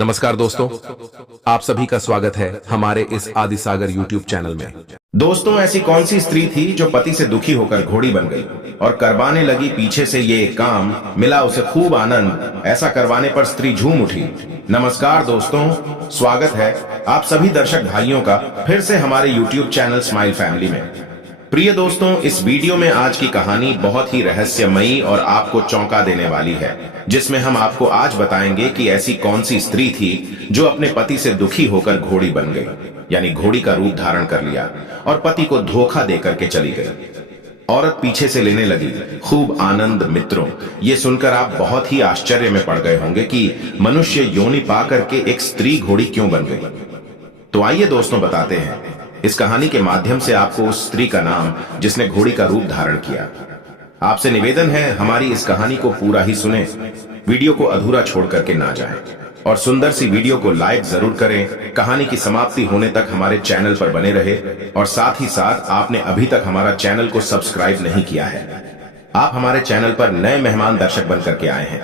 नमस्कार दोस्तों, आप सभी का स्वागत है हमारे इस आदि सागर यूट्यूब चैनल में। दोस्तों, ऐसी कौन सी स्त्री थी जो पति से दुखी होकर घोड़ी बन गई और करवाने लगी पीछे से ये काम, मिला उसे खूब आनंद। ऐसा करवाने पर स्त्री झूम उठी। नमस्कार दोस्तों, स्वागत है आप सभी दर्शक भाइयों का फिर से हमारे यूट्यूब चैनल स्माइल फैमिली में। प्रिय दोस्तों, इस वीडियो में आज की कहानी बहुत ही रहस्यमयी और आपको चौंका देने वाली है, जिसमें हम आपको आज बताएंगे कि ऐसी कौन सी स्त्री थी जो अपने पति से दुखी होकर घोड़ी बन गई, यानी घोड़ी का रूप धारण कर लिया और पति को धोखा देकर के चली गई। औरत पीछे से लेने लगी खूब आनंद। मित्रों, ये सुनकर आप बहुत ही आश्चर्य में पड़ गए होंगे कि मनुष्य योनि पा करके एक स्त्री घोड़ी क्यों बन गई। तो आइए दोस्तों, बताते हैं इस कहानी के माध्यम से आपको उस स्त्री का नाम जिसने घोड़ी का रूप धारण किया। आपसे निवेदन है, हमारी इस कहानी को पूरा ही सुने, वीडियो को अधूरा छोड़ करके ना जाएं और सुंदर सी वीडियो को लाइक जरूर करें। कहानी की समाप्ति होने तक हमारे चैनल पर बने रहे और साथ ही साथ आपने अभी तक हमारा चैनल को सब्सक्राइब नहीं किया है, आप हमारे चैनल पर नए मेहमान दर्शक बन करके आए हैं,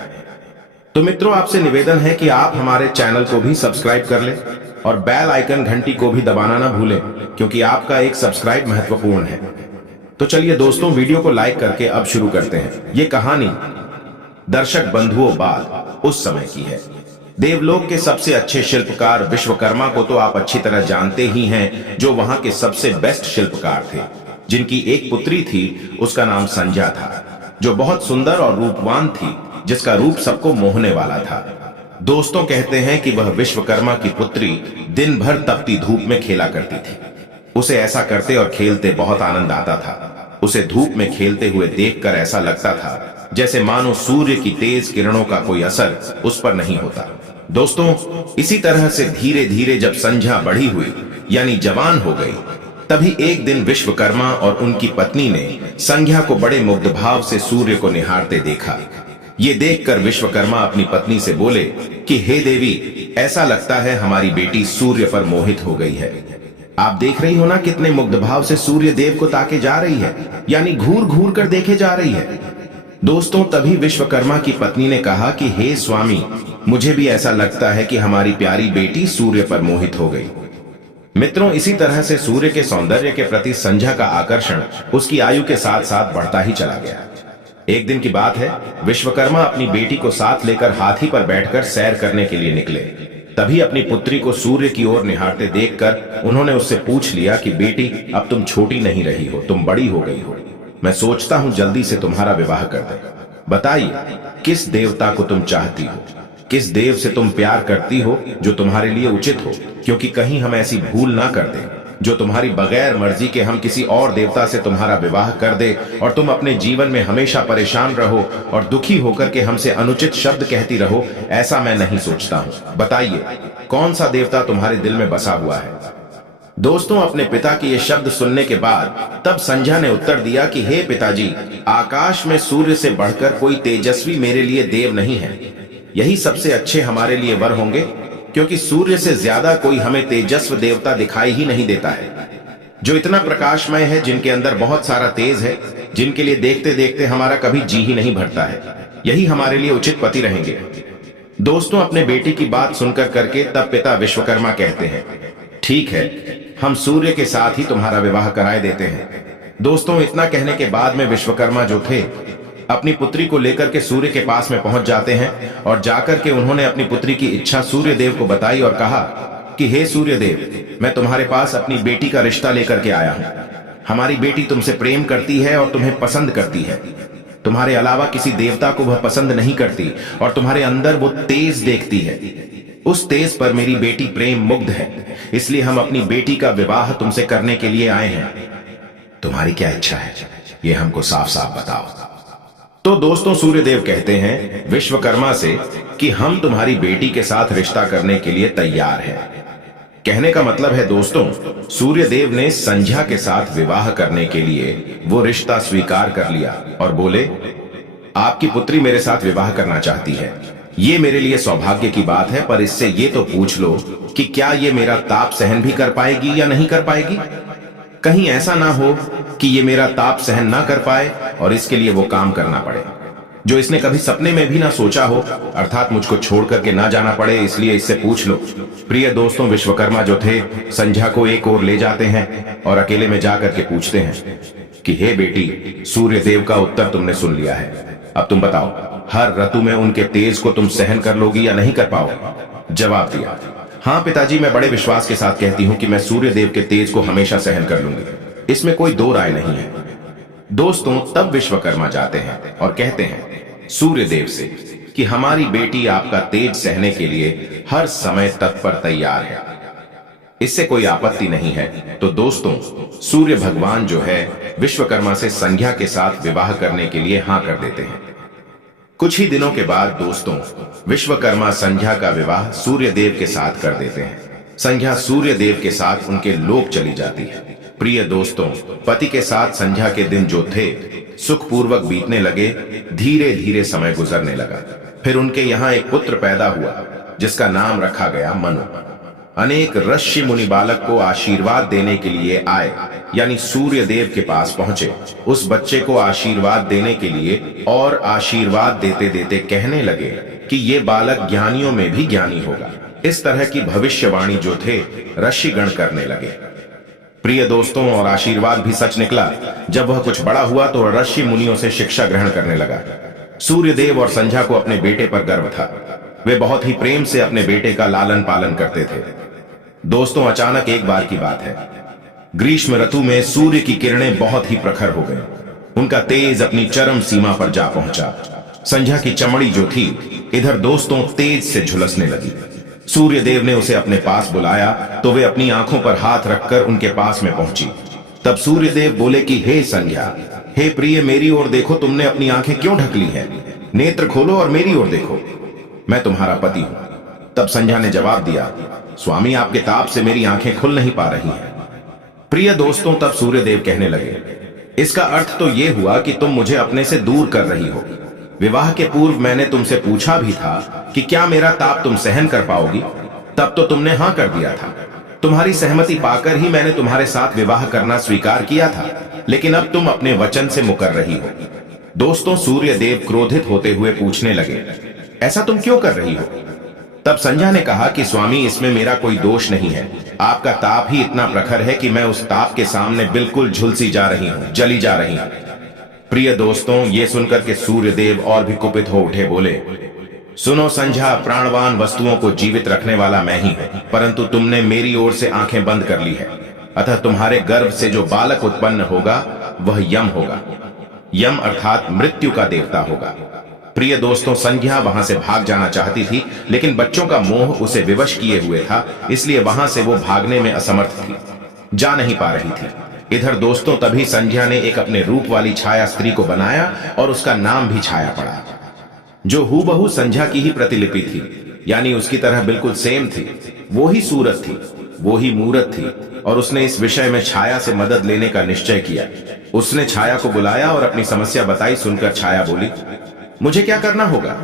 तो मित्रों आपसे निवेदन है कि आप हमारे चैनल को भी सब्सक्राइब कर लें और बेल आइकन घंटी को भी दबाना ना भूलें, क्योंकि आपका एक सब्सक्राइब महत्वपूर्ण है। तो चलिए दोस्तों, वीडियो को लाइक करके अब शुरू करते हैं। ये कहानी दर्शक बंधुओं बाद उस समय की है। देवलोक के सबसे अच्छे शिल्पकार विश्वकर्मा को तो आप अच्छी तरह जानते ही हैं, जो वहां के सबसे बेस्ट शिल्पकार थे, जिनकी एक पुत्री थी, उसका नाम संध्या था, जो बहुत सुंदर और रूपवान थी, जिसका रूप सबको मोहने वाला था। दोस्तों कहते हैं कि वह विश्वकर्मा की पुत्री दिन भर तपती धूप में खेला करती थी। उसे ऐसा करते और खेलते बहुत आनंद आता था। उसे धूप में खेलते हुए देखकर ऐसा लगता था जैसे मानो सूर्य की तेज किरणों का कोई असर उस पर नहीं होता। दोस्तों, इसी तरह से धीरे धीरे जब संध्या बड़ी हुई, यानी जवान हो गई, तभी एक दिन विश्वकर्मा और उनकी पत्नी ने संध्या को बड़े मुग्ध भाव से सूर्य को निहारते देखा। ये देखकर विश्वकर्मा अपनी पत्नी से बोले कि हे देवी, ऐसा लगता है हमारी बेटी सूर्य पर मोहित हो गई है। आप देख रही हो ना, कितने मुग्ध भाव से सूर्य देव को ताके जा रही है, यानी घूर घूर कर देखे जा रही है। दोस्तों, तभी विश्वकर्मा की पत्नी ने कहा कि हे स्वामी, मुझे भी ऐसा लगता है कि हमारी प्यारी बेटी सूर्य पर मोहित हो गई। मित्रों, इसी तरह से सूर्य के सौंदर्य के प्रति संध्या का आकर्षण उसकी आयु के साथ साथ बढ़ता ही चला गया। एक दिन की बात है, विश्वकर्मा अपनी बेटी को साथ लेकर हाथी पर बैठकर सैर करने के लिए निकले। तभी अपनी पुत्री को सूर्य की ओर निहारते देखकर उन्होंने उससे पूछ लिया कि बेटी, अब तुम छोटी नहीं रही हो, तुम बड़ी हो गई हो। मैं सोचता हूं जल्दी से तुम्हारा विवाह कर दे। बताइए, किस देवता को तुम चाहती हो, किस देव से तुम प्यार करती हो जो तुम्हारे लिए उचित हो, क्योंकि कहीं हम ऐसी भूल ना कर दें जो तुम्हारी बगैर मर्जी के हम किसी और देवता से तुम्हारा विवाह कर दे और तुम अपने जीवन में हमेशा परेशान रहो और दुखी होकर के हमसे अनुचित शब्द कहती रहो। ऐसा मैं नहीं सोचता हूं। बताइए, कौन सा देवता तुम्हारे दिल में बसा हुआ है। दोस्तों, अपने पिता के ये शब्द सुनने के बाद तब संध्या ने उत्तर दिया कि हे पिताजी, आकाश में सूर्य से बढ़कर कोई तेजस्वी मेरे लिए देव नहीं है। यही सबसे अच्छे हमारे लिए वर होंगे, क्योंकि सूर्य से ज्यादा कोई हमें तेजस्व देवता दिखाई ही नहीं देता है, जो इतना प्रकाशमय है, जिनके अंदर बहुत सारा तेज है, जिनके लिए देखते देखते हमारा कभी जी ही नहीं भरता है। यही हमारे लिए उचित पति रहेंगे। दोस्तों, अपने बेटी की बात सुनकर करके तब पिता विश्वकर्मा कहते हैं, ठीक है, हम सूर्य के साथ ही तुम्हारा विवाह कराए देते हैं। दोस्तों, इतना कहने के बाद में विश्वकर्मा जो थे, अपनी पुत्री को लेकर के सूर्य के पास में पहुंच जाते हैं और जाकर के उन्होंने अपनी पुत्री की इच्छा सूर्य देव को बताई और कहा कि हे सूर्य देव, मैं तुम्हारे पास अपनी बेटी का रिश्ता लेकर के आया हूं। हमारी बेटी तुमसे प्रेम करती है और तुम्हें पसंद करती है। तुम्हारे अलावा किसी देवता को वह पसंद नहीं करती और तुम्हारे अंदर वो तेज देखती है। उस तेज पर मेरी बेटी प्रेम मुग्ध है, इसलिए हम अपनी बेटी का विवाह तुमसे करने के लिए आए हैं। तुम्हारी क्या इच्छा है, ये हमको साफ साफ बताओ। तो दोस्तों, सूर्यदेव कहते हैं विश्वकर्मा से कि हम तुम्हारी बेटी के साथ रिश्ता करने के लिए तैयार हैं। कहने का मतलब है दोस्तों, सूर्यदेव ने संध्या के साथ विवाह करने के लिए वो रिश्ता स्वीकार कर लिया और बोले, आपकी पुत्री मेरे साथ विवाह करना चाहती है। ये मेरे लिए सौभाग्य की बात है, पर इससे ये तो पूछ लो कि क्या ये मेरा ताप सहन भी कर पाएगी या नहीं कर पाएगी। कहीं ऐसा ना हो कि ये मेरा ताप सहन ना कर पाए और इसके लिए वो काम करना पड़े। जो इसने कभी सपने में भी ना सोचा हो, अर्थात मुझको छोड़ करके ना जाना पड़े, इसलिए इससे पूछ लो। प्रिय दोस्तों, विश्वकर्मा जो थे संध्या को एक ओर ले जाते हैं और अकेले में जाकर के पूछते हैं कि हे बेटी, सूर्य देव का उत्तर तुमने सुन लिया है, अब तुम बताओ, हर ऋतु में उनके तेज को तुम सहन कर लोगी या नहीं कर पाओगे? जवाब दिया, हाँ पिताजी, मैं बड़े विश्वास के साथ कहती हूँ कि मैं सूर्य देव के तेज को हमेशा सहन कर लूंगी, इसमें कोई दो राय नहीं है। दोस्तों, तब विश्वकर्मा जाते हैं और कहते हैं सूर्य देव से कि हमारी बेटी आपका तेज सहने के लिए हर समय तत्पर तैयार है, इससे कोई आपत्ति नहीं है। तो दोस्तों, सूर्य भगवान जो है विश्वकर्मा से संध्या के साथ विवाह करने के लिए हाँ कर देते हैं। कुछ ही दिनों के बाद दोस्तों, विश्वकर्मा संध्या का विवाह सूर्य देव के साथ कर देते हैं। संध्या सूर्य देव के साथ उनके लोक चली जाती है। प्रिय दोस्तों, पति के साथ संध्या के दिन जो थे सुखपूर्वक बीतने लगे, धीरे धीरे समय गुजरने लगा। फिर उनके यहाँ एक पुत्र पैदा हुआ जिसका नाम रखा गया मनु। अनेक ऋषि मुनि बालक को आशीर्वाद देने के लिए आए, यानी सूर्य देव के पास पहुंचे। उस बच्चे को आशीर्वाद देने के लिए और आशीर्वाद देते देते कहने लगे कि ये बालक ज्ञानियों में भी ज्ञानी होगा। इस तरह की भविष्यवाणी जो थे ऋषिगण करने लगे। प्रिय दोस्तों, और आशीर्वाद भी सच निकला। जब वह कुछ बड़ा हुआ तो ऋषि मुनियों से शिक्षा ग्रहण करने लगा। सूर्य देव और संध्या को अपने बेटे पर गर्व था। वे बहुत ही प्रेम से अपने बेटे का लालन पालन करते थे। दोस्तों, अचानक एक बार की बात है, ग्रीष्म ऋतु में सूर्य की किरणें बहुत ही प्रखर हो गई। उनका तेज अपनी चरम सीमा पर जा पहुंचा। संध्या की चमड़ी जो थी इधर दोस्तों तेज से झुलसने लगी। सूर्य देव ने उसे अपने पास बुलाया तो वे अपनी आंखों पर हाथ रखकर उनके पास में पहुंची। तब सूर्य देव बोले कि हे संध्या, हे प्रिय, मेरी ओर देखो, तुमने अपनी आंखें क्यों ढक ली है? नेत्र खोलो और मेरी ओर देखो, मैं तुम्हारा पति हूं। तब संध्या ने जवाब दिया, स्वामी, आपके ताप से मेरी आंखें खुल नहीं पा रही हैं। प्रिय दोस्तों, तब सूर्य देव कहने लगे, इसका अर्थ तो यह हुआ कि तुम मुझे अपने से दूर कर रही हो। विवाह के पूर्व मैंने तुमसे पूछा भी था कि क्या मेरा ताप तुम सहन कर पाओगी, तब तो तुमने हां कर दिया था। तुम्हारी सहमति पाकर ही मैंने तुम्हारे साथ विवाह करना स्वीकार किया था, लेकिन अब तुम अपने वचन से मुकर रही हो। दोस्तों, सूर्य देव क्रोधित होते हुए पूछने लगे, ऐसा तुम क्यों कर रही हो? तब संध्या ने कहा कि स्वामी, इसमें मेरा कोई दोष नहीं है। आपका ताप ही इतना प्रखर है कि मैं उस ताप के सामने बिल्कुल झुलसी जा रही हूं, जली जा रही हूं। प्रिय दोस्तों, ये सुनकर के सूर्य देव और भी कुपित हो उठे, बोले, सुनो संध्या, प्राणवान वस्तुओं को जीवित रखने वाला मैं ही हूं, परंतु तुमने मेरी ओर से आंखें बंद कर ली है। अतः तुम्हारे गर्भ से जो बालक उत्पन्न होगा वह यम होगा। यम अर्थात मृत्यु का देवता होगा। प्रिय दोस्तों, संध्या वहां से भाग जाना चाहती थी, लेकिन बच्चों का मोह उसे विवश किए हुए था, इसलिए वहां से वो भागने में असमर्थ थी, जा नहीं पा रही थी। इधर दोस्तों, तभी संध्या ने एक अपने रूप वाली छाया स्त्री को बनाया और उसका नाम भी छाया पड़ा, जो हूबहू संध्या की ही प्रतिलिपि थी, यानी उसकी तरह बिल्कुल सेम थी। वो ही सूरत थी, वो ही मूरत थी, और उसने इस विषय में छाया से मदद लेने का निश्चय किया। उसने छाया को बुलाया और अपनी समस्या बताई। सुनकर छाया बोली, मुझे क्या करना होगा?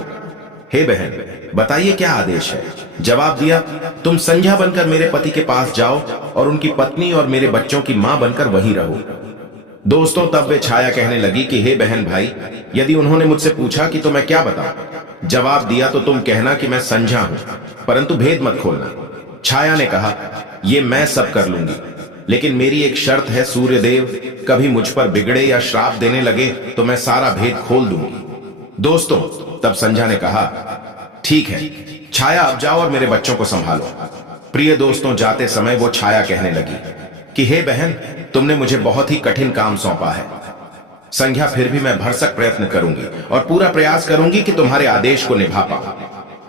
हे बहन, बताइए क्या आदेश है? जवाब दिया, तुम संध्या बनकर मेरे पति के पास जाओ और उनकी पत्नी और मेरे बच्चों की मां बनकर वहीं रहो। दोस्तों, तब वे छाया कहने लगी कि हे बहन भाई, यदि उन्होंने मुझसे पूछा कि तो मैं क्या बताऊं? जवाब दिया, तो तुम कहना कि मैं संध्या हूं, परंतु भेद मत खोलना। छाया ने कहा, ये मैं सब कर लूंगी, लेकिन मेरी एक शर्त है सूर्यदेव, कभी मुझ पर बिगड़े या श्राप देने लगे तो मैं सारा भेद खोल दूंगी। दोस्तों, तब संध्या ने कहा, ठीक है छाया, अब जाओ और मेरे बच्चों को संभालो। प्रिय दोस्तों, जाते समय वो छाया कहने लगी कि हे बहन, तुमने मुझे बहुत ही कठिन काम सौंपा है। संध्या, फिर भी मैं भरसक प्रयत्न करूंगी और पूरा प्रयास करूंगी कि तुम्हारे आदेश को निभा पाऊं।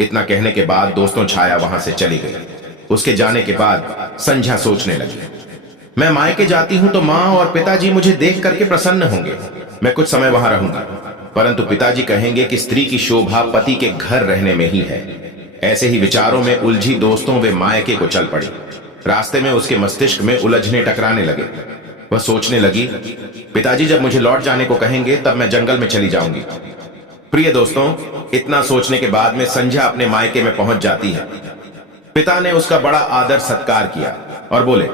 इतना कहने के बाद दोस्तों, छाया वहां से चली गई। उसके जाने के बाद संध्या सोचने लगी, मैं मायके जाती हूं तो मां और पिताजी मुझे देख करके प्रसन्न होंगे। मैं कुछ समय वहां रहूंगा, परंतु पिताजी कहेंगे कि स्त्री की शोभा पति के घर रहने में ही है। ऐसे ही विचारों में उलझी दोस्तों, वे मायके को चल पड़ी। रास्ते में उसके मस्तिष्क में उलझने टकराने लगे। वह सोचने लगी, पिताजी जब मुझे लौट जाने को कहेंगे तब मैं जंगल में चली जाऊंगी। प्रिय दोस्तों, इतना सोचने के बाद में संध्या अपने मायके में पहुंच जाती है। पिता ने उसका बड़ा आदर सत्कार किया और बोले,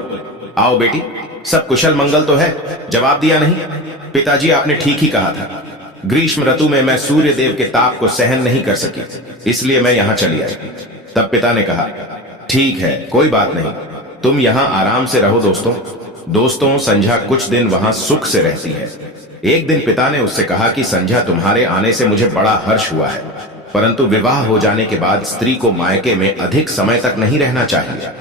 आओ बेटी, सब कुशल मंगल तो है? जवाब दिया, नहीं पिताजी, आपने ठीक ही कहा था। ग्रीष्म ऋतु में मैं सूर्य देव के ताप को सहन नहीं कर सकी, इसलिए मैं यहाँ चली आई। तब पिता ने कहा, ठीक है, कोई बात नहीं, तुम यहाँ आराम से रहो। दोस्तों, संध्या कुछ दिन वहां सुख से रहती है। एक दिन पिता ने उससे कहा कि संध्या, तुम्हारे आने से मुझे बड़ा हर्ष हुआ है, परंतु विवाह हो जाने के बाद स्त्री को मायके में अधिक समय तक नहीं रहना चाहिए।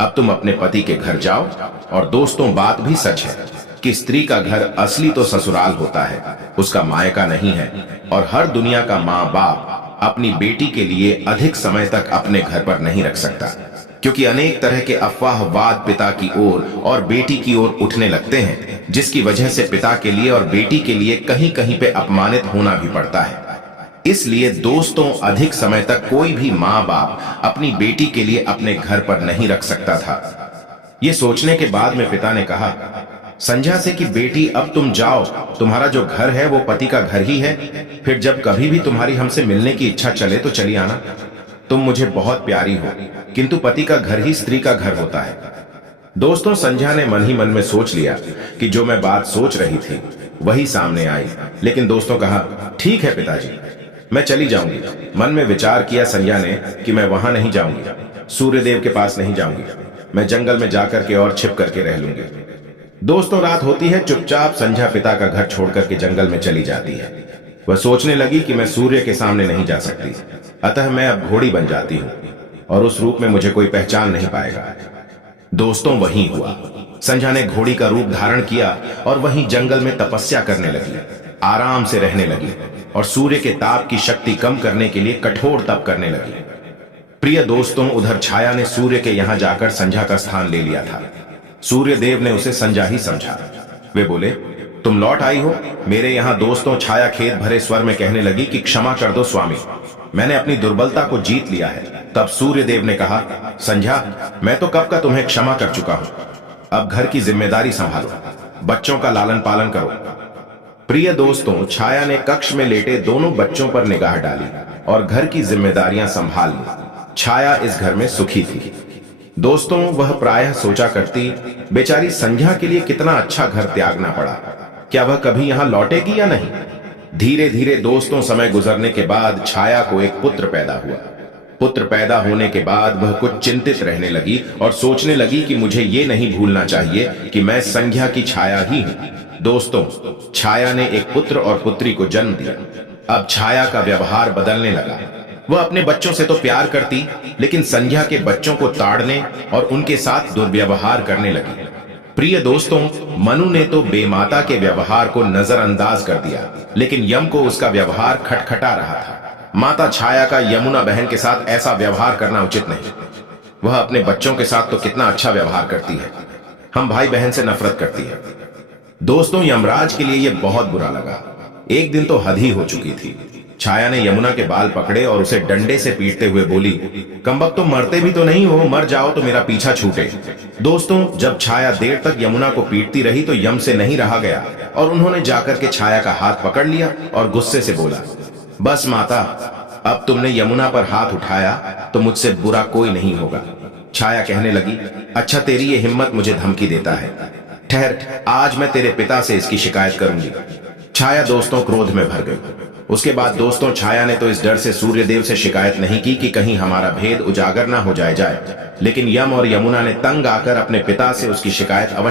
अब तुम अपने पति के घर जाओ। और दोस्तों, बात भी सच है कि स्त्री का घर असली तो ससुराल होता है, उसका मायका नहीं है। और हर दुनिया का माँ बाप अपनी बेटी के लिए अधिक समय तक अपने घर पर नहीं रख सकता, क्योंकि अनेक तरह के अफवाहवाद पिता की ओर और बेटी की ओर उठने लगते हैं, जिसकी वजह से पिता के लिए और बेटी के लिए कहीं कहीं पे अपमानित होना भी पड़ता है। इसलिए दोस्तों, अधिक समय तक कोई भी माँ बाप अपनी बेटी के लिए अपने घर पर नहीं रख सकता था। ये सोचने के बाद में पिता ने कहा संध्या से कि बेटी, अब तुम जाओ, तुम्हारा जो घर है वो पति का घर ही है। फिर जब कभी भी तुम्हारी हमसे मिलने की इच्छा चले तो चली आना। तुम मुझे बहुत प्यारी हो, किंतु पति का घर ही स्त्री का घर होता है। दोस्तों, संध्या ने मन ही मन में सोच लिया कि जो मैं बात सोच रही थी वही सामने आई। लेकिन दोस्तों कहा, ठीक है पिताजी, मैं चली जाऊंगी। मन में विचार किया संध्या ने कि मैं वहां नहीं जाऊंगी, सूर्यदेव के पास नहीं जाऊंगी, मैं जंगल में जाकर के और छिप करके रह लूंगी। दोस्तों, रात होती है। चुपचाप संध्या पिता का घर छोड़ करके जंगल में चली जाती है। वह सोचने लगी कि मैं सूर्य के सामने नहीं जा सकती, अतः मैं अब घोड़ी बन जाती हूँ और उस रूप में मुझे कोई पहचान नहीं पाएगा। दोस्तों, वही हुआ। संध्या ने घोड़ी का रूप धारण किया और वहीं जंगल में तपस्या करने लगी, आराम से रहने लगी और सूर्य के ताप की शक्ति कम करने के लिए कठोर तप करने लगी। प्रिय दोस्तों, उधर छाया ने सूर्य के यहां जाकर संध्या का स्थान ले लिया था। सूर्य देव ने उसे संध्या ही समझा। वे बोले, तुम लौट आई हो मेरे यहाँ। दोस्तों, छाया खेत भरे स्वर में कहने लगी कि क्षमा कर दो स्वामी, मैंने अपनी दुर्बलता को जीत लिया है। तब सूर्य देव ने कहा, संध्या, मैं तो कब का तुम्हें क्षमा कर चुका हूं, अब घर की जिम्मेदारी संभालो, बच्चों का लालन पालन करो। प्रिय दोस्तों, छाया ने कक्ष में लेटे दोनों बच्चों पर निगाह डाली और घर की जिम्मेदारियां संभाल ली। छाया इस घर में सुखी थी। दोस्तों, वह प्रायः सोचा करती, बेचारी संध्या के लिए कितना अच्छा घर त्यागना पड़ा, क्या वह कभी यहां लौटेगी या नहीं। धीरे धीरे दोस्तों, समय गुजरने के बाद छाया को एक पुत्र पैदा हुआ। पुत्र पैदा होने के बाद वह कुछ चिंतित रहने लगी और सोचने लगी कि मुझे ये नहीं भूलना चाहिए कि मैं संध्या की छाया ही हूं। दोस्तों, छाया ने एक पुत्र और पुत्री को जन्म दिया। अब छाया का व्यवहार बदलने लगा। वह अपने बच्चों से तो प्यार करती, लेकिन संध्या के बच्चों को ताड़ने और उनके साथ दुर्व्यवहार करने लगी। प्रिय दोस्तों, मनु ने तो बेमाता के व्यवहार को नजरअंदाज कर दिया, लेकिन यम को उसका व्यवहार खटखटा रहा था। माता छाया का यमुना बहन के साथ ऐसा व्यवहार करना उचित नहीं। वह अपने बच्चों के साथ तो कितना अच्छा व्यवहार करती है, हम भाई बहन से नफरत करती है। दोस्तों, यमराज के लिए यह बहुत बुरा लगा। एक दिन तो हद ही हो चुकी थी। छाया ने यमुना के बाल पकड़े और उसे डंडे से पीटते हुए बोली, कमबख्त, तुम मरते भी तो नहीं हो, मर जाओ तो मेरा पीछा छूटे। दोस्तों, जब छाया देर तक यमुना को पीटती रही तो यम से नहीं रहा गया और उन्होंने जाकर के छाया का हाथ पकड़ लिया और गुस्से से बोला, बस माता, अब तुमने यमुना पर हाथ उठाया तो मुझसे बुरा कोई नहीं होगा। छाया कहने लगी, अच्छा, तेरी ये हिम्मत मुझे धमकी देता है। ठहर, आज मैं तेरे पिता से इसकी शिकायत करूंगी। छाया दोस्तों क्रोध में भर गई। उसके बाद दोस्तों, छाया ने तो इस डर से सूर्यदेव से शिकायत नहीं की कि कहीं हमारा भेद उजागर ना हो जाए, लेकिन यम और यमुना ने तंग आकर अपने पिता से उसकी शिकायत अवश्य